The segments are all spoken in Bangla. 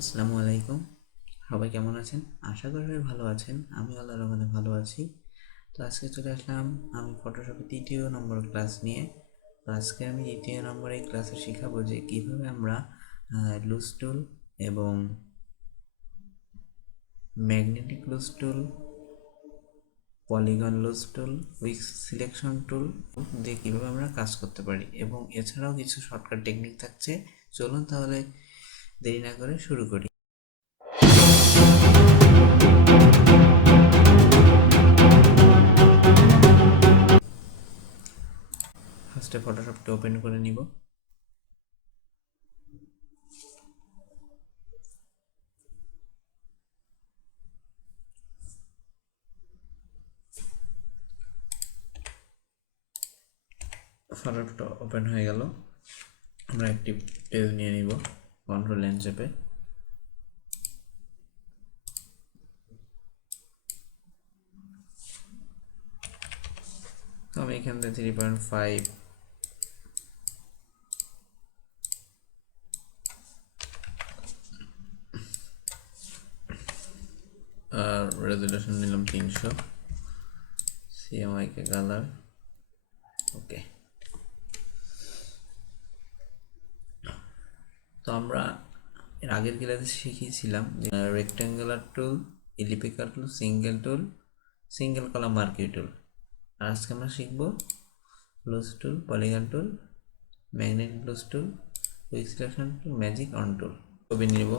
আসসালামু আলাইকুম। সবাই কেমন আছেন? আশা করি সবাই ভালো আছেন। আমি আল্লাহর রহমতে ভালো আছি। তো আজকে চলে আসলাম আমি ফটোশপে 3য় নম্বর ক্লাস নিয়ে। তো আজকে আমি 3য় নম্বরে ক্লাসে শেখাবো যে কীভাবে আমরা লুজ টুল এবং magnetic loose tool, polygon loose টুল, উইক সিলেকশন টুল দিয়ে কীভাবে আমরা কাজ করতে পারি, এবং এছাড়াও কিছু শর্টকাট টেকনিক থাকছে। চলুন তাহলে দেরি না করে শুরু করি। ফার্স্টে ফটোশপটা ওপেন করে নিব। ফটোশপটা ওপেন হয়ে গেল। আমরা একটি পেজ নিয়ে নিব, কন্ট্রোল এন চেপে। তো আমি এখান থেকে 3.5 আর রেজুলেশন নিলাম 300, সিএমআইকে কালার ওকে। তো আমরা এর আগের ক্লাসে শিখিয়েছিলাম rectangular tool, elliptical tool, single column marquee tool. আর আজকে আমরা শিখব loose tool, polygon tool, magnetic loose tool, quick selection tool, magic wand tool. ছবি নিব।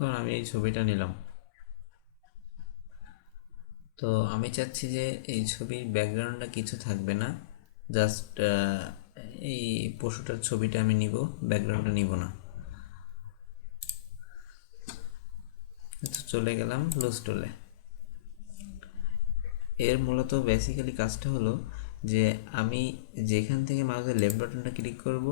তখন আমি এই ছবিটা নিলাম। তো আমি চাচ্ছি যে এই ছবির ব্যাকগ্রাউন্ডটা কিছু থাকবে না, জাস্ট এই পশুটার ছবিটা আমি নিব, ব্যাকগ্রাউন্ডটা নিব না। তো চলে গেলাম লুজ টুলে। এর মূলত বেসিক্যালি কাজটা হলো যে আমি যেখান থেকে মাউসের লেফট বাটনটা ক্লিক করব,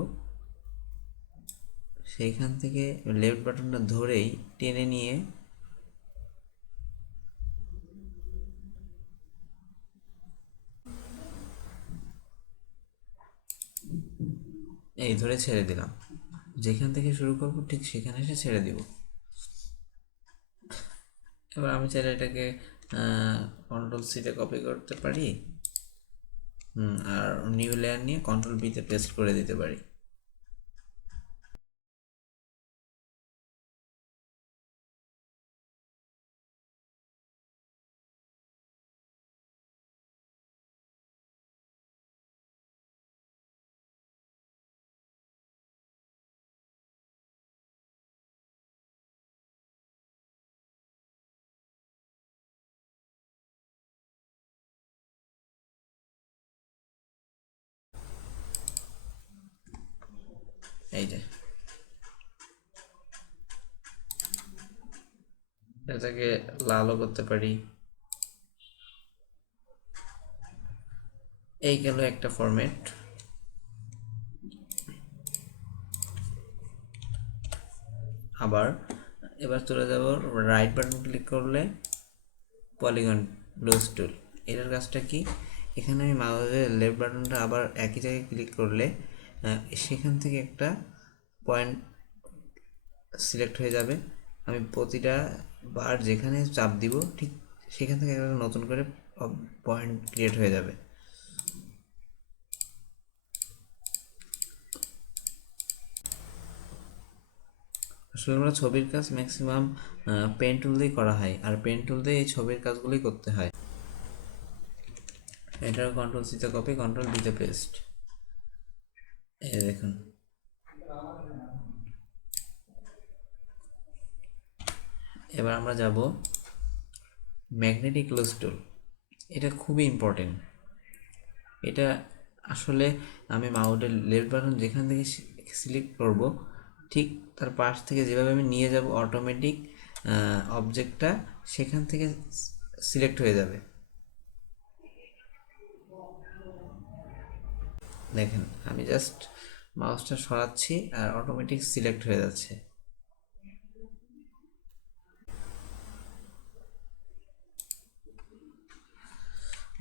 সেইখান থেকে লেফট বাটনটা ধরেই টেনে নিয়ে এই ধরে ছেড়ে দিলাম। যেখান থেকে শুরু করব ঠিক সেখানে এসে ছেড়ে দিব। এবার আমি চাইলে এটাকে কন্ট্রোল সিতে কপি করতে পারি, আর নিউ লেয়ার নিয়ে কন্ট্রোল বিতে পেস্ট করে দিতে পারি। এই যে এটাকে লালও করতে পারি। এই গেল একটা ফরম্যাট। আবার এবার চলে যাব, রাইট বাটন ক্লিক করলে পলিগন লুজ টুল। এটার কাজটা কি? এখানে আমি মাউসের লেফট বাটনটা আবার একই জায়গায় ক্লিক করলে সেখান থেকে একটা পয়েন্ট সিলেক্ট হয়ে যাবে। আমি প্রতিটা বার যেখানে চাপ দিব ঠিক সেখান থেকে একটা নতুন করে পয়েন্ট ক্রিয়েট হয়ে যাবে। আসলে আমরা ছবির কাজ ম্যাক্সিমাম পেন টুল দিয়েই করা হয়, আর পেন টুল দিয়ে এই ছবির কাজগুলোই করতে হয়। এটার কন্ট্রোল সিতে কপি, কন্ট্রোল বিতে পেস্ট। এই দেখুন, এবার আমরা যাব ম্যাগনেটিক লুজ টুল। এটা খুবই ইম্পর্টেন্ট। এটা আসলে আমি মাউসের লেফট বাটন যেখান থেকে সিলেক্ট করব ঠিক তার পাশ থেকে যেভাবে আমি নিয়ে যাব অটোমেটিক অবজেক্টটা সেখান থেকে সিলেক্ট হয়ে যাবে। দেখেন আমি জাস্ট মাউসটা সরাচ্ছি আর অটোমেটিক সিলেক্ট হয়ে যাচ্ছে।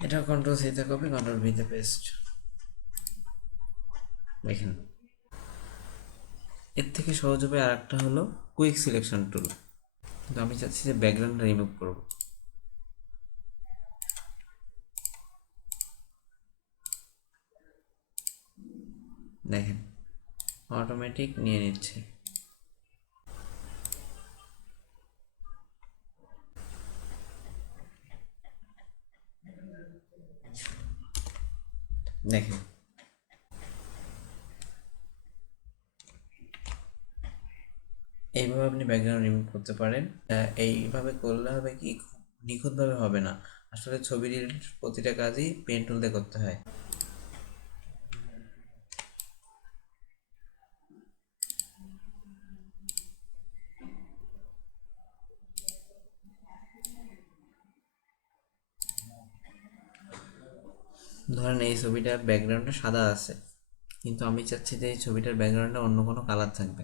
এটা কন্ট্রোল সিতে কপি, কন্ট্রোল ভিতে পেস্ট। দেখেন, এর থেকে সহজ উপায় আর একটা হলো কুইক সিলেকশন টুল। কিন্তু আমি চাচ্ছি যে ব্যাকগ্রাউন্ডটা রিমুভ করব। দেখেন অটোমেটিক নিয়ে নিচ্ছে। দেখেন এইভাবে আপনি ব্যাকগ্রাউন্ড রিমুভ করতে পারেন। এইভাবে করলে হবে কি, খুব নিখুঁতভাবে হবে না, আসলে ছবির প্রতিটা কাজই পেন টুল দিয়ে করতে হয়। ধরেন এই ছবিটার ব্যাকগ্রাউন্ডটা সাদা আছে, কিন্তু আমি চাচ্ছি যে এই ছবিটার ব্যাকগ্রাউন্ডে অন্য কোনো কালার থাকবে।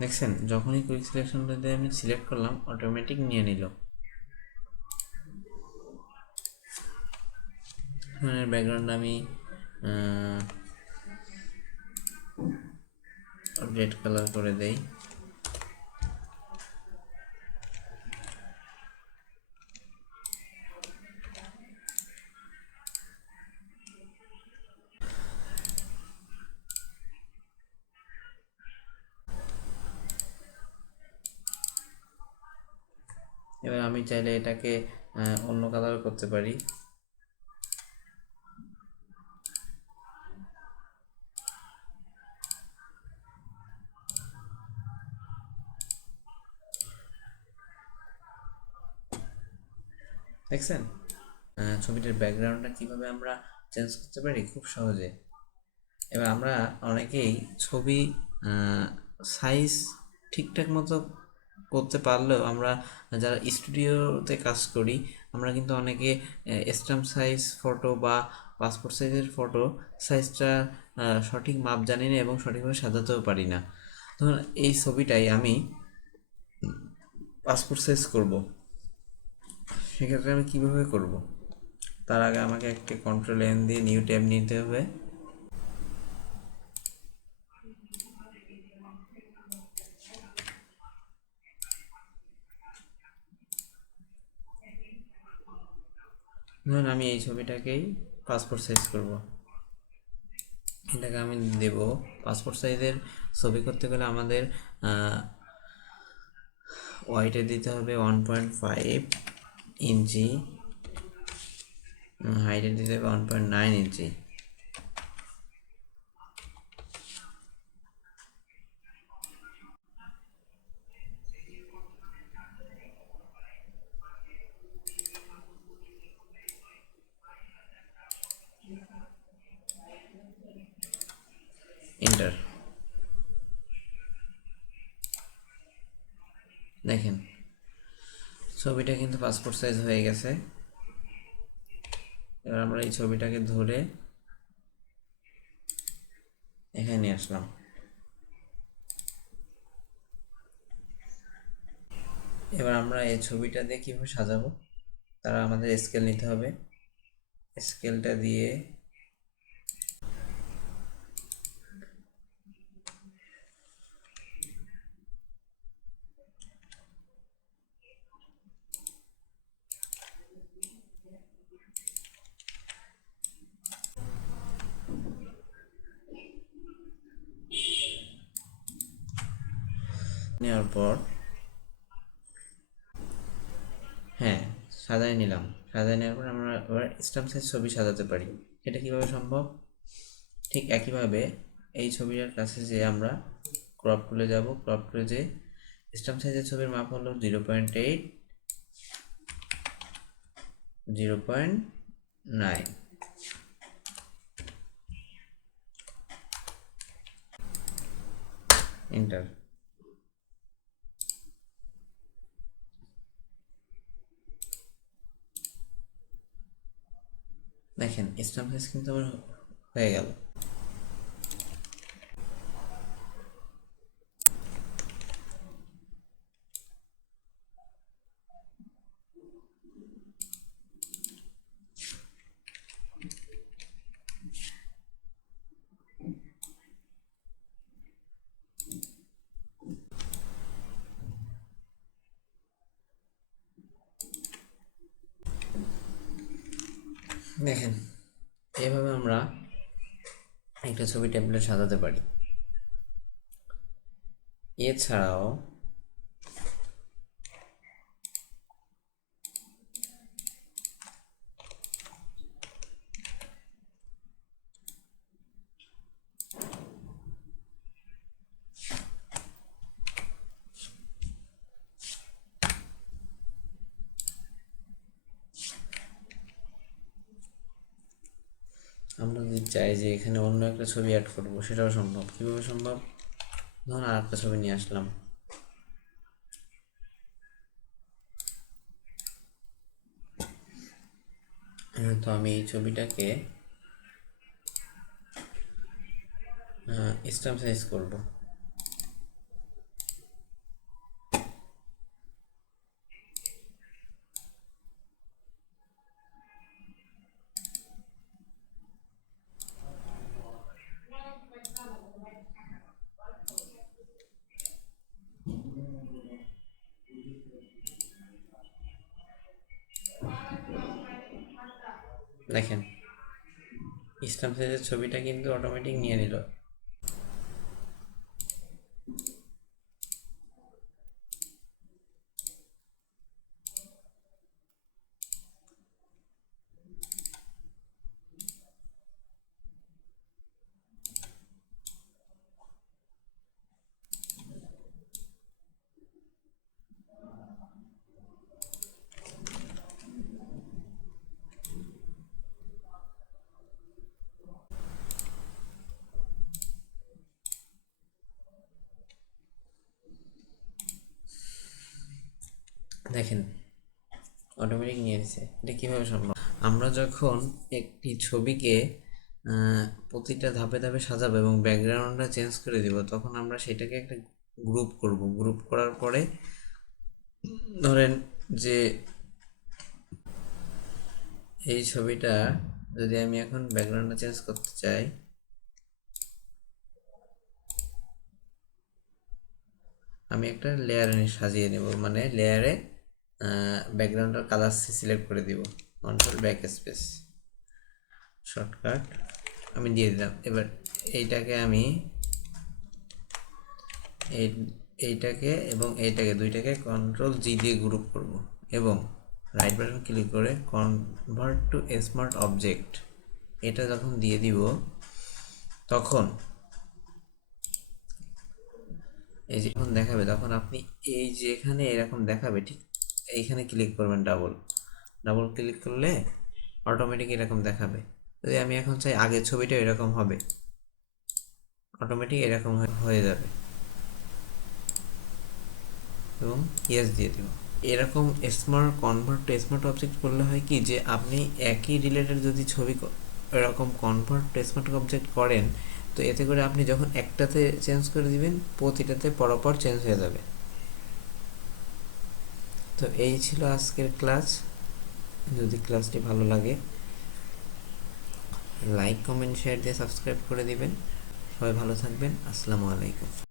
দেখছেন যখনই কুইক সিলেকশনটা দিয়ে আমি সিলেক্ট করলাম অটোমেটিক নিয়ে নিল। মানে ব্যাকগ্রাউন্ড আমি রেড কালার করে দেই। এবার আমি চাইলে এটাকে অন্য কালার করতে পারি। দেখছেন ছবিটার ব্যাকগ্রাউন্ডটা কিভাবে আমরা চেঞ্জ করতে পারি খুব সহজে। এবার আমরা অনেকেই ছবি সাইজ ঠিকঠাক মতো করতে পারলেও, আমরা যারা স্টুডিওতে কাজ করি আমরা কিন্তু অনেকে স্ট্যাম্প সাইজ ফটো বা পাসপোর্ট সাইজের ফটো সাইজটা সঠিক মাপ জানি না এবং সঠিকভাবে সাজাতেও পারি না। ধরুন এই ছবিটাই আমি পাসপোর্ট সাইজ করব, সেক্ষেত্রে আমি কীভাবে করব? তার আগে আমাকে একটা কন্ট্রোল এন দিয়ে নিউ ট্যাব নিতে হবে। ধরুন আমি এই ছবিটাকেই পাসপোর্ট সাইজ করব, এটাকে আমি দেব পাসপোর্ট সাইজের ছবি করতে গেলে আমাদের ওয়াইটে দিতে হবে 1.5 ইঞ্চি, হাইটে দিতে হবে 1.9 ইঞ্চি। এন্টার। দেখেন ছবিটা কিন্তু পাসপোর্ট সাইজ হয়ে গেছে। এবার আমরা এই ছবিটাকে ধরে এখানে নিয়ে আসলাম। এবার আমরা এই ছবিটা দিয়ে কীভাবে সাজাবো, তারা আমাদের স্কেল নিতে হবে। স্কেলটা দিয়ে নেওয়ার পর হ্যাঁ সাজাই নিলাম। সাজাই নেওয়ার পর আমরা এবার স্ট্যাম্প সাইজ ছবি সাজাতে পারি। এটা কীভাবে সম্ভব? ঠিক একইভাবে এই ছবিটার কাছে যে আমরা ক্রপ টুলে যাব, ক্রপ টুলে যে স্ট্যাম্প সাইজের ছবির মাপ হলো 0.8, 0.9। এন্টার। দেখেন স্ট্যাম্প সাইজ কিন্তু আমার হয়ে গেল। দেখেন, এভাবে আমরা একটা ছবি টেমপ্লেট সাজাতে পারি। এছাড়াও আমরা যদি চাই যে এখানে অন্য একটা ছবি অ্যাড করবো, সেটাও সম্ভব। কীভাবে সম্ভব? ধরুন আর একটা ছবি নিয়ে আসলাম, তো আমি এই ছবিটাকে স্ট্যাম্প সাইজ করব। দেখেন, স্ট্যাম্প সাইজের ছবিটা কিন্তু অটোমেটিক নিয়ে নিল। দেখেন, অটোমেটিক নিয়ে নিছে। এটা কীভাবে সম্ভব? আমরা যখন একটি ছবিকে প্রতিটা ধাপে ধাপে সাজাবো এবং ব্যাকগ্রাউন্ডটা চেঞ্জ করে দিব, তখন আমরা সেটাকে একটা গ্রুপ করব। গ্রুপ করার পরে ধরেন যে এই ছবিটা যদি আমি এখন ব্যাকগ্রাউন্ডটা চেঞ্জ করতে চাই, আমি একটা লেয়ারে সাজিয়ে নেব, মানে লেয়ারে ব্যাকগ্রাউন্ডের কালার সিলেক্ট করে দিব, কন্ট্রোল ব্যাক স্পেস শর্টকাট আমি দিয়ে দিলাম। এবার এইটাকে আমি এইটাকে এবং এইটাকে দুইটাকে কন্ট্রোল জি দিয়ে গ্রুপ করব এবং রাইট বাটন ক্লিক করে কনভার্ট টু স্মার্ট অবজেক্ট এটা যখন দিয়ে দিব, তখন এই যে যখন দেখাবে, তখন আপনি এই যে এখানে এরকম দেখাবে, ঠিক এইখানে ক্লিক করবেন, ডাবল ক্লিক করলে অটোমেটিক এরকম দেখাবে। যদি আমি এখন চাই আগের ছবিটা এরকম হবে, অটোমেটিক এরকম হয়ে যাবে এবং ইয়েস দিয়ে দিব। এরকম smart convert to smart object করলে হয় কি, যে আপনি একই রিলেটেড যদি ছবি এরকম কনভার্ট টু স্মার্ট অবজেক্ট করেন, তো এতে করে আপনি যখন একটাতে চেঞ্জ করে দিবেন, প্রতিটাতে পরপর চেঞ্জ হয়ে যাবে। তো এই ছিল আজকের ক্লাস। যদি ক্লাসটি ভালো লাগে, লাইক কমেন্ট শেয়ার দিয়ে সাবস্ক্রাইব করে দিবেন। সবাই ভালো থাকবেন। আসসালামু আলাইকুম।